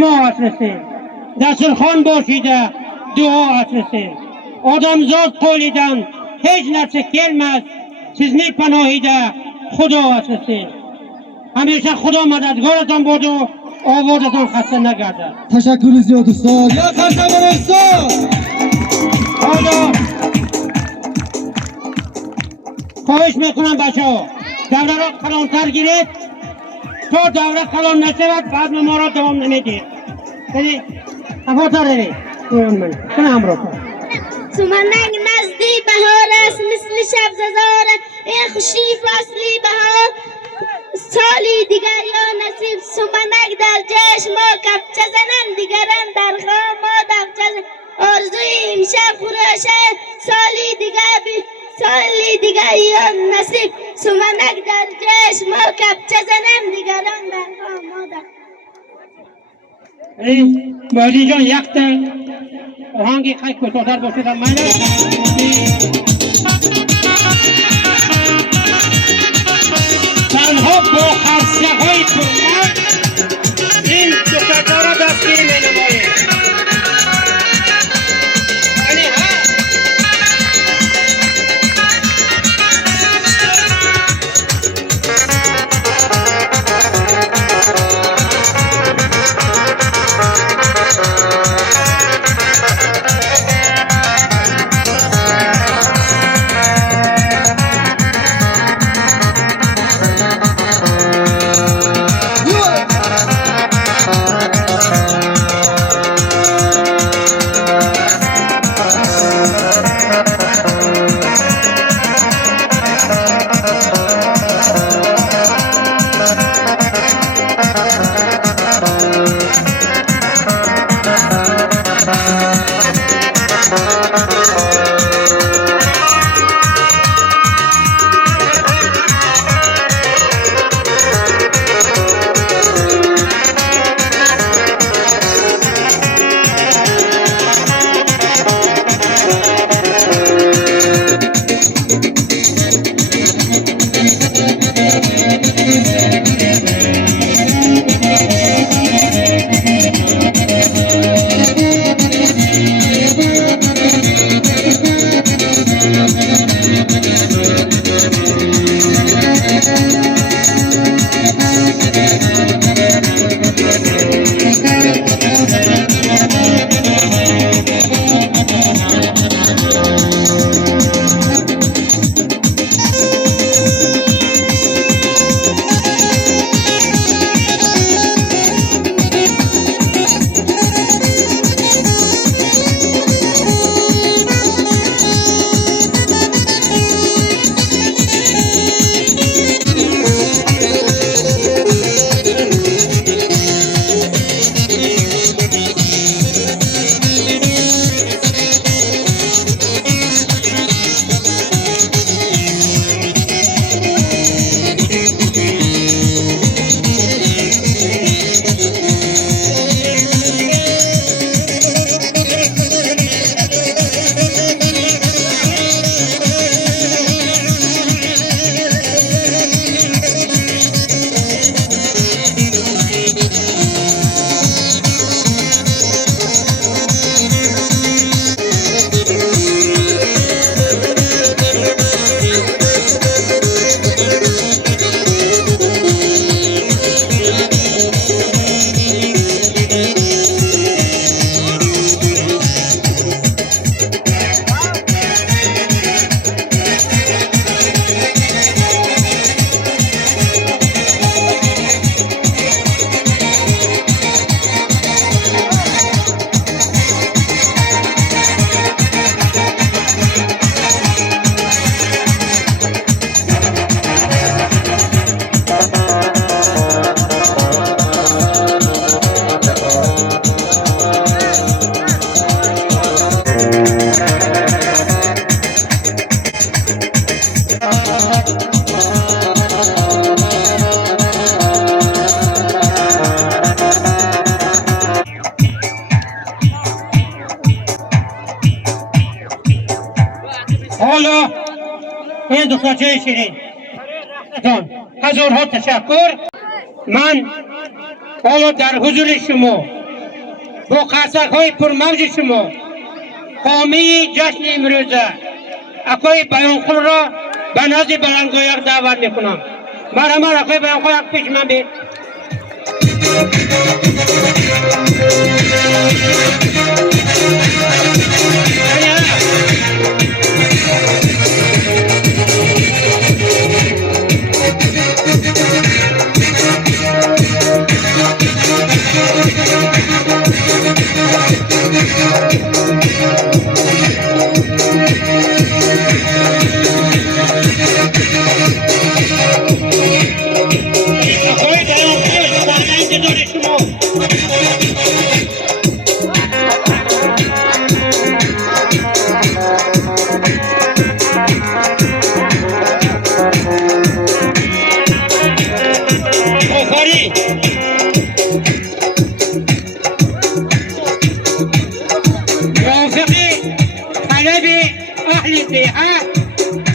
علما asrisi, dasturxon boshida duo asrisi. Odamzod qo'lidan hech narsa kelmas, sizning panohida Xudo asrisi. Hamisha Xudo madadgoraton bo'du, ovozaton xasta nagarda. Teşekkür ediyoruz ustoz. Ya qahramon ustoz. Halo. Xo'sh me'qilon bacho. Davraroq qalontar girib, to davra qalon nashavat ba'd mamorat davom etadi. Ya'ni afotarari. Qo'yman. Shuna amroq. سمنگ نزدی بهار است مثل شب ززاره این خوشی فصلی بهار سالی دیگر یا نصیب سمنگ در چشم ما کفچه زنن دیگران در خواب ما دفچه زنن آرزوی امشب خروشه سالی دیگر یا نصیب سمنگ در چشم ما کفچه زنن دیگران در خواب ما دفچه بازی جان یخته آهنگی خیلی کوتاه‌تر باشه در میله تنها با خرسی‌های پرمرد این دخترها را دستگیر می‌نماید. یعنی حالا این دخترچه شیرین هزارها تشکر. من حالا در حضور شما با قصرهای پرموج شما حامی جشن امروزه اکوی بیانخور را به نزد بلندگویان دعوت میکنم. مرحبا اکوی بیانخور یک پیش من بید.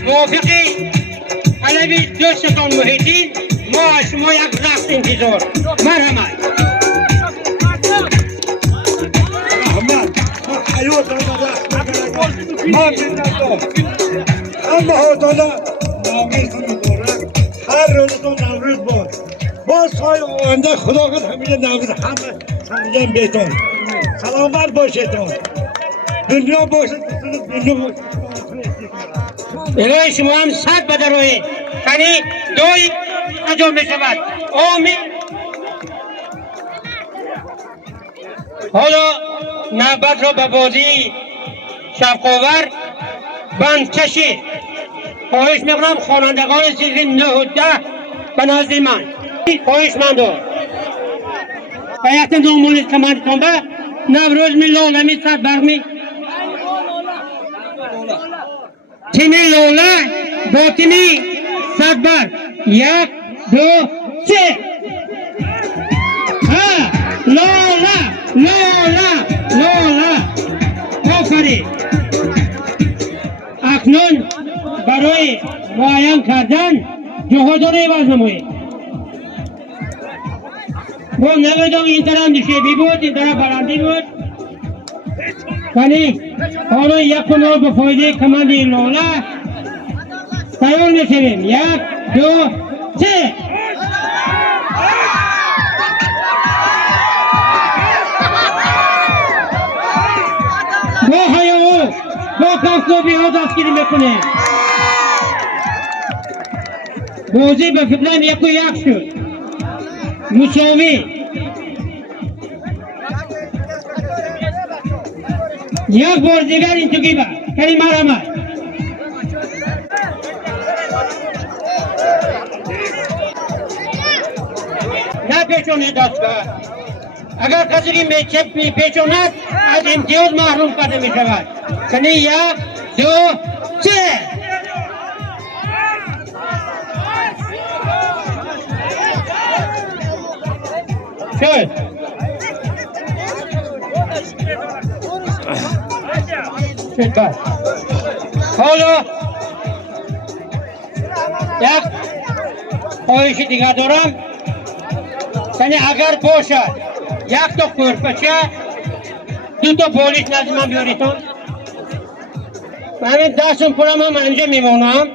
موافقی علوی دوستان محیطین ما شما یک رقص انتظار. مرحمت ما می‌دانم اما حالا نامید می‌دارم هر روزتون نوروز باد با سای آینده خدا قد همیشه نوروز همه همیشه بیتون سلامت باشیدون دنیا باشید دنیا باشید برای شما هم صد بدروی یعنی دوی انجام می شود. آمین. حالا نوبت را به بازی شبقاور بندکشی خواهش میکنم خوانندگان صنف 9 و 10 به نزد من خواهش مندم باید نامول کمانتان به نوروز می لاله می صد برمی تیمی لاله با تیمی صد بر 1 2 3 لاله لاله لاله آفرین. اکنون برای معین کردن جهازان عوض نمایید. با نمیدونم این طرف نشیبی بود این طرف برندی بود ولی حالا یک کنار به فایده کمند لاله تیار میشویم. 1 2 3 با حیاو با کافکوبی ها دستگیری میکنه. بازی به فکرم 1 و 1 شد مساوی. یک بار دیگر این تقیبه کریم مرحمت. نه پیچونه دستگاه اگر کسی می پیچوند از امتیاز محروم کرده می شود. کنی 1 2 3 شد. شد حالا یک خواهش دیگر دارم یعنی اگر باشد 1 تا کورپچه 2 تا پولیس نزد من بیاریتون و همین دستم پرم هم اینجا میمونم.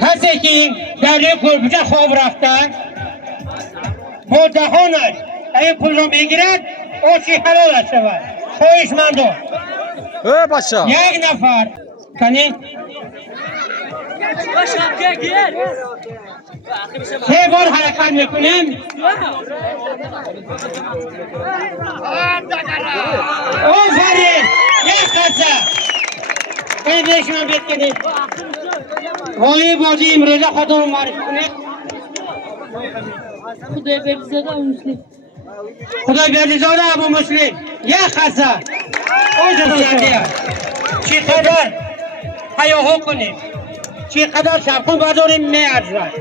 کسی که در یک کورپچه خواب رفته با دهانش این پول رو میگیرد آشی حلال شود. خواهش مندم یک نفر کنید 3 بار حرکت میکنیم. آفرین یک قصه این بیش من بید کنید. والی بازی امروزه خودم رو معرفی کنید. خدای بردزاده ابو مسلم خدای بردزاده ابو مسلم یک قصه چی قدر حیاها کنیم چی قدر شبخون برداریم می ارزد.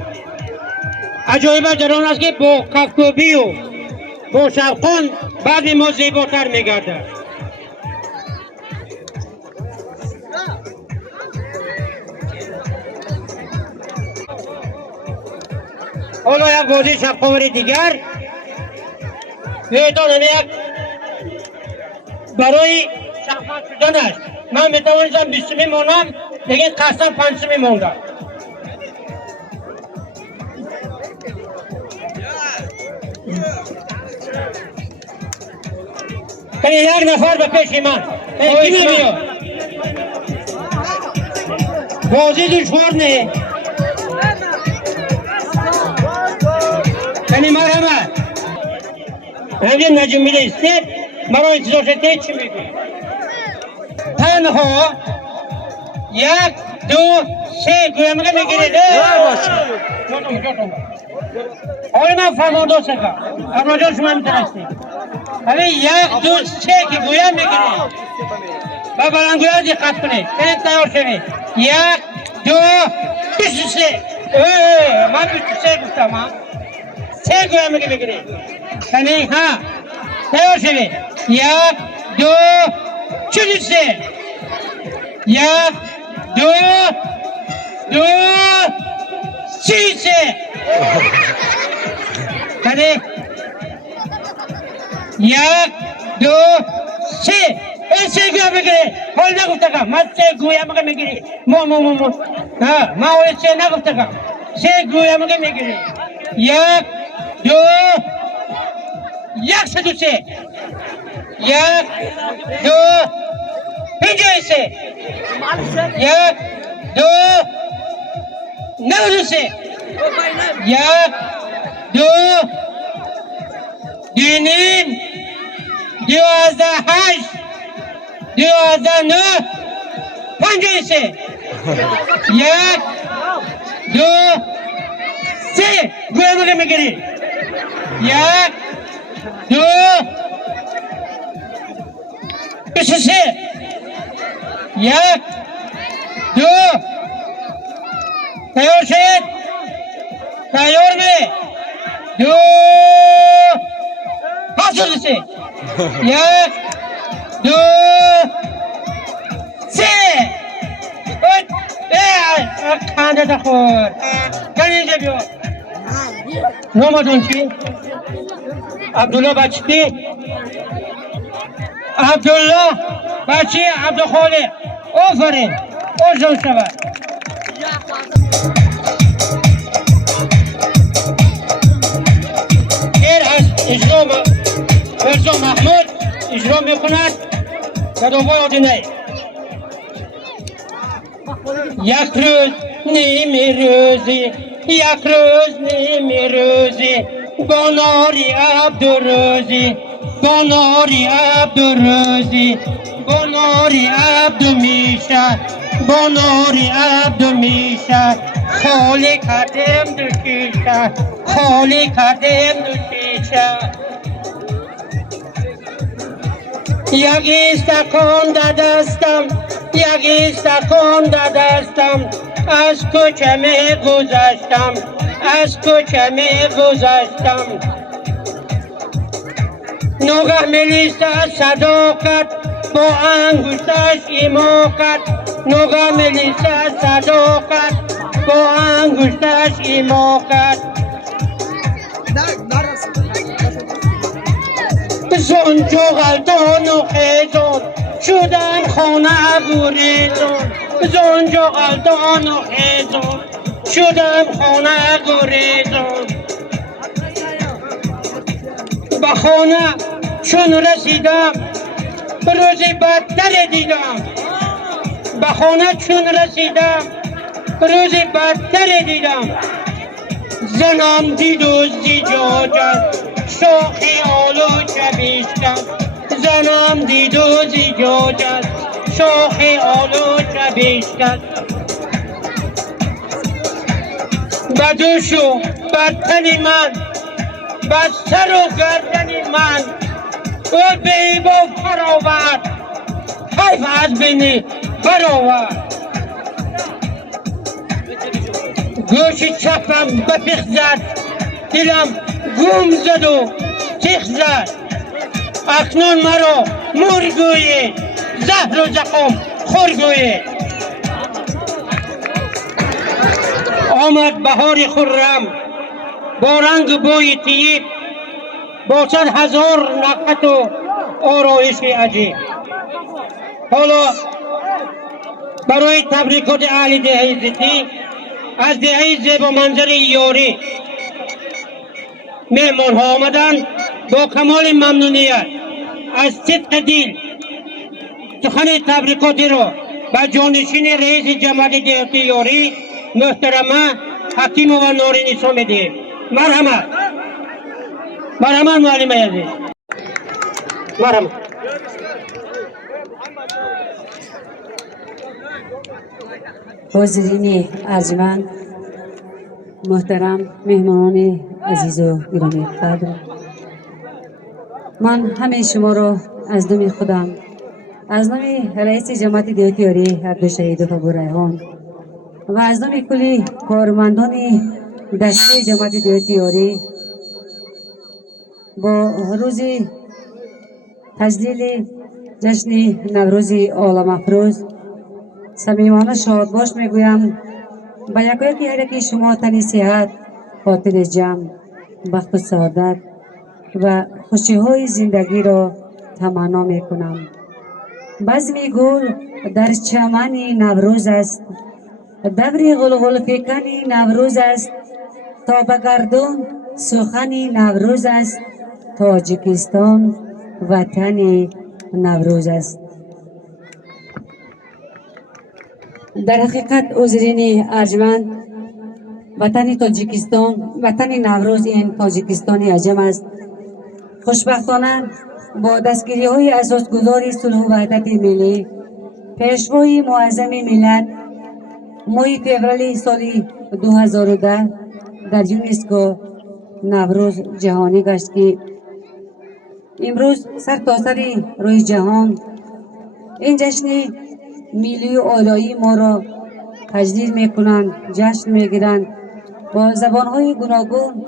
عجایبه در آن است که با کفکوبی و با شوقان بعد ما زیباتر میگردد. حالا یک بازی شبخواری دیگر میتونم یک برای شخص شدنش من میتوانستم 20 مانم دیگه قصد 5 ماندم. کنی یک نفر به پیش من کی میبینم بازی دشوار نه. کنی مرحمت همین نجم میده استید مرا انتظار شده چی میگی؟ تنها یک دو سه گویا میگه میگیرید حالا من فرمانده سکم ابراجان شما میترستید همین یک دو سه که گویا میگیرید و بلنگویا دقت کنید کنید تیار شوید یک دو 23 من 23 گفتم ها سه گویا میگه میگیرید کنید ها تیار شوید یک دو 43 یک دو 33 کنید یک دو سه این سه گویا بگیری حال نگفتگم من سه گویا مگه میگیری ما حال سه نگفتگم سه گویا مگه میگیری یک دو 103 یک دو 53 یک دو 93 یک دو دینیم 2008 2009 53 یک دو سه گویا مگه میگیری یک دو 23 یک دو تیار شد تیار می دو 73 یک دو سه خنده دخور کنی اینجا بیا نامتون چی؟ عبدالله بچی عبدالله بچی عبدالخالق آفرین آجان شود این از اجرا مرزا محمود اجرا میکند و دوبای آدینه یک روز نیمی روزی یک روز نیمی روزی با ناری عبدالروزی با ناری عبدالروزی با ناری عبدو میشه با ناری عبدو میشه خالی کردیم دو شیشه خالی کردیم دو شیشه یک استکان در دستم یک استکان در دستم از کوچه می گذشتم از کوچه می گذشتم نگاه میلیسته صداقت با انگشتش ایما کرد نگاه میلیسته صداقت با انگشتش ایما کرد زن جغلتان و خیزان شدن خانه گریزان زن جغلتان و خیزان شدم خانه گریزان به خانه چون رسیدم روزی بدتر دیدم به خانه چون رسیدم روزی بدتر دیدم زنم دید و زیجاجت شاخی آلو چبیشتم زنم دید و زیجاجت شاخی آلو چبیشتم بدوشو بدتنی من بد سر و گردنی من و بیب و فراورد حیف از بینی فراورد گوش چپم بپیخ زد دلم گم زد و تیخ زد اکنون مرا مور گویید زهر و زقم خور گویید آمد بهار خرم با رنگ و بوی طیب با 100,000 نقط و آرایش عجیب حالا برای تبریکات اهل دهه زیتی از دهه زیب و منظر یاری مهمان ها آمدن با کمال ممنونیت از صدق دل سخن تبریکاتی را به جانشین رئیس جماعت دهاتی یاری محترمه حکیم و نارینی سو میدهیم. مرحمت معلم عزیز مرحمت. حاضرین ارجمند محترم مهمانان عزیز و گرامی قدر من همه شما را از نام خودم از نام رئیس جماعت دهاتی یاری عبدالشهید ابو ریحان و از نام کلی کارمندان دسته جماعت دهاتی یاری با روز تجلیل جشن نوروز عالم افروز صمیمانه شاد باش میگویم با یکی هر شما تنی صحت خاطر جمع بخت و سعادت و خوشی های زندگی را تمنا میکنم. بزم گل در چمن نوروز است دبر غلغل فکن نوروز است تا به گردون سخن نوروز است تاجیکستان وطن نوروز است. در حقیقت حضورین ارجمند وطن تاجیکستان وطن نوروز این تاجیکستان عجم است. خوشبختانه با دستگیری های اساسگذار صلح و وحدت ملی پیشوای معظم ملت ماه فوریه سال 2010 در یونسکو نوروز جهانی گشت که امروز سر تا سر روی جهان این جشن ملی و آلایی ما را تجلیل میکنند جشن میگیرند با زبانهای گوناگون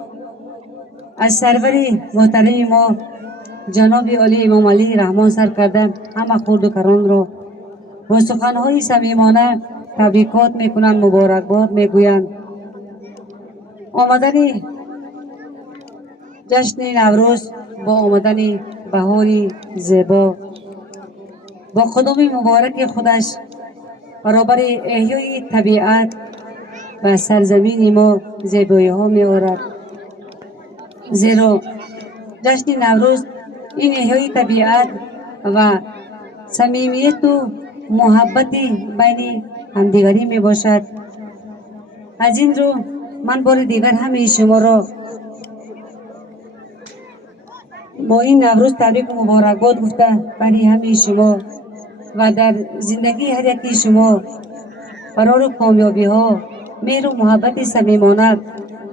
از سرور محترم ما جناب علی امام علی رحمان سر کرده همه خرد و کران را با سخنهای صمیمانه تبریکات میکنند مبارکباد میگویند. آمدن جشن نوروز با آمدن بهاری زیبا با قدم مبارک خودش برابر احیای طبیعت و سرزمین ما زیبایی ها می آورد. زیرا جشن نوروز این احیای طبیعت و صمیمیت و محبت بین همدیگری می باشد. از این رو من بار دیگر همه شما را با این نوروز تبریک و مبارکباد گفته برای همه شما و در زندگی هر یکی شما برای کامیابی ها مهر و محبت صمیمانه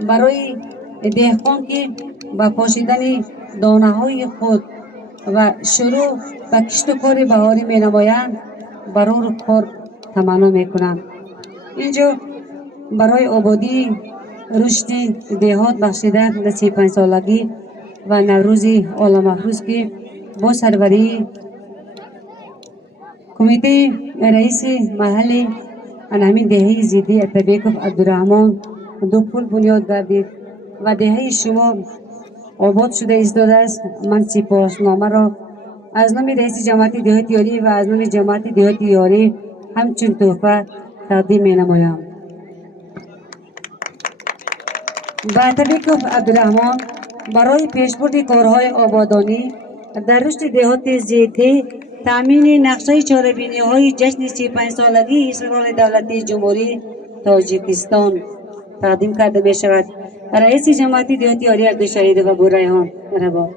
برای دهقان که با پاشیدن دانه های خود و شروع به کشت و کار بهاری می نمایند برای کار تمنا می کنند. اینجا برای آبادی رشد دهات بخشیده در 35 سالگی و نوروز عالم افروز که با سروری کمیته رئیس محل همین دهه زیدی اتبیکوف عبدالرحمن دو پول بنیاد گردید و دهه شما آباد شده ایستاده است. من سپاسنامه را از نام رئیس جماعت دهاتی یاری و از نام جماعت دهاتی یاری همچون تحفه تقدیم می نمایم. و اتبیکوف عبدالرحمن برای پیشبرد کارهای آبادانی در رشد دهات زیتی تامین نقشه چاره‌بینی های جشن 35 سالگی استقلال دولتی جمهوری تاجیکستان تقدیم کرده می شود. رئیس جماعت دهاتی یاری عبدالشهید ابو ریحان. مرحبا.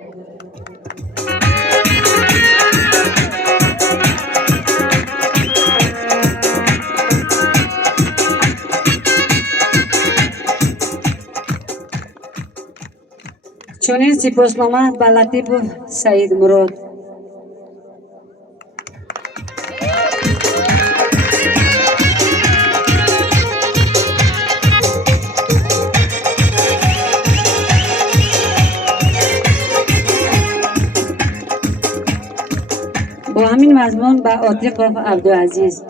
چنین سپاسنامه به لطیف سعید مراد. همین مضمون به عاطق عبدالعزیز.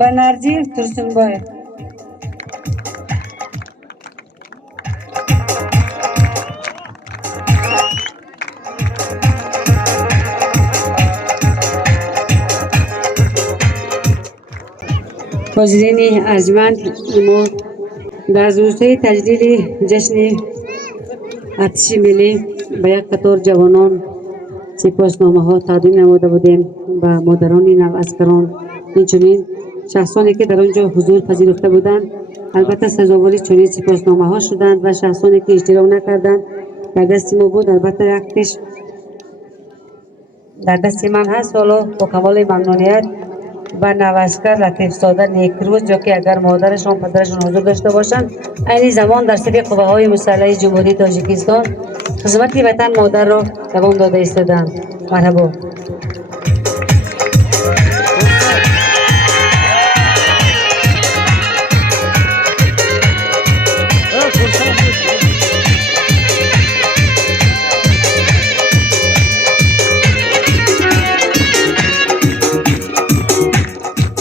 بنرجی ترسنباев. حاضرین ارجمند، ما در روزهای تجلیل جشن آتش ملی به یک قطار جوانان سپاسنامه ها تقدیم نموده بودیم و مادران نواسکران، اینچنین شخصانی که در آنجا حضور پذیرفته بودند. البته سزاوار چنین سپاسنامه ها شدند و شخصانی که اشتراک نکردند در دست ما بود. البته یکیش در دست من هست. حالا با کمال ممنونیت و نواسکر لطیف زاده نیکروز، جا که اگر مادرشان پدرشان حضور داشته باشند این زمان در سپاه قوه‌های مسلح جمهوری تاجیکستان خدمت وطن مادر را دوام داده ایستادند. مرحبا.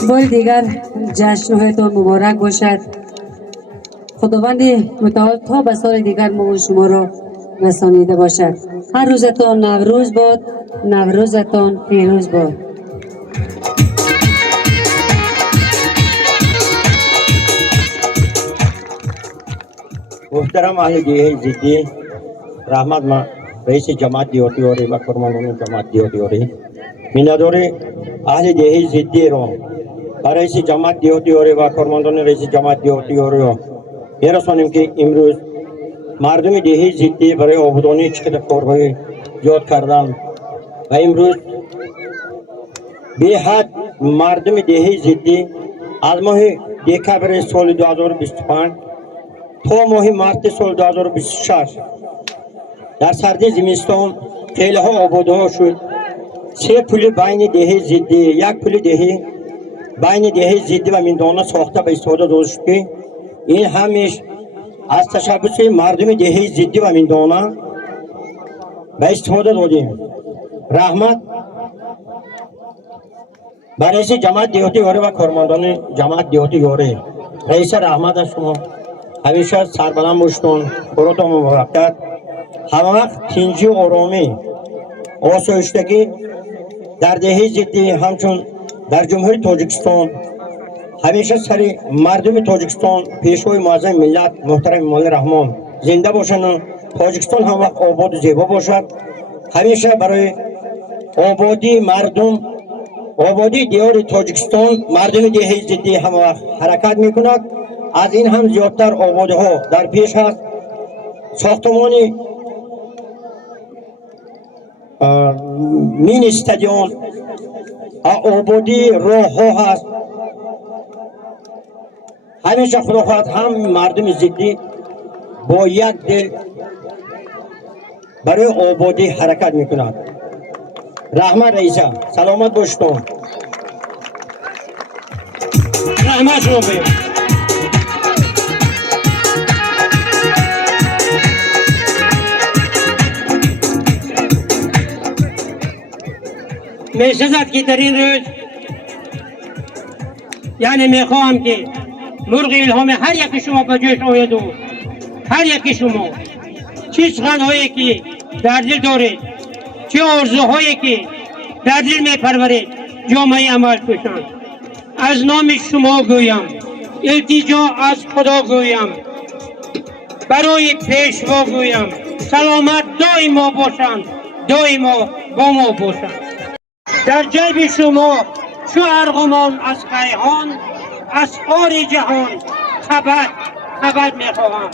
بار دیگر جشن‌هایتان مبارک باشد. خداوند متعال تا به سال دیگر ما و شما را رسانیده باشد. هر روزتان نوروز باد، نوروزتان پیروز باد. محترم اهل دیه زدی رحمت ما رئیس جماعت دیوتی اوری و فرماندهان جماعت دیوتی اوری مینداری اهل دیه زدی رو رئیس جماعت دیوتی اوری و فرماندهان رئیس جماعت دیوتی اوری رو میرسانیم که امروز مردم دیه زدی برای آبادانی چقدر کارهای زیاد کردن و امروز به حد مردم دیه زدی از ماه دکبر سال 2025 تا ماه مارت سال 2026 در سردی زمستان خیلی ها آباده ها شد. 3 پل بین دیه زدی، 1 پل دیه بین دیه زدی و میندانه ساخته به استفاده داده شد که این همیش از تشبس مردم دیه زدی و میندانه به استفاده دادیم. رحمت به رئیس جماعت دیوتی یوری و کارمندان جماعت دیوتی یوری. رئیس رحمت از شما همیشه سربلند باشتون، برات موفقیت، همه وقت تنجی و آرامی آسایشتگی در دیه زدی همچون در جمهوری تاجیکستان همیشه سر مردم تاجیکستان پیشوای معظم ملت محترم مولا رحمان زنده باشند و تاجیکستان هم وقت آباد و زیبا باشد. همیشه برای آبادی مردم، آبادی دیار تاجیکستان مردم دیه زدی هم وقت حرکت میکند. از این هم زیادتر آباده ها در پیش هست. ساختمان مین استادیون، آبادی راه ها هست. همیشه خداوند هم مردم زدی با یک دل برای آبادی حرکت میکند. رحمت رئیسه سلامت باشتون. رحمت شما بید. میشزد که در این روز یعنی میخواهم که مرغ الهام هر یک شما به جوش آید و هر یک شما چه سخنهایی که در دل دارید، چه آرزوهایی که در دل میپرورید جامعه عمل کنند. از نام شما گویم، التجا از خدا گویم، برای پیشوا گویم سلامت دائما باشند، دائما با ما باشند. در جیب شما چو ارغمان از کیهان، اسرار جهان خبر میخواهم.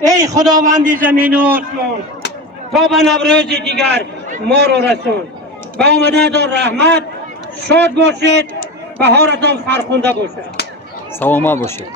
ای خداوند زمین و آسمان، تا به نوروز دیگر ما رو رسون. به آمدن رحمت شاد باشید، بهارتان فرخنده باشد. سلامت باشید.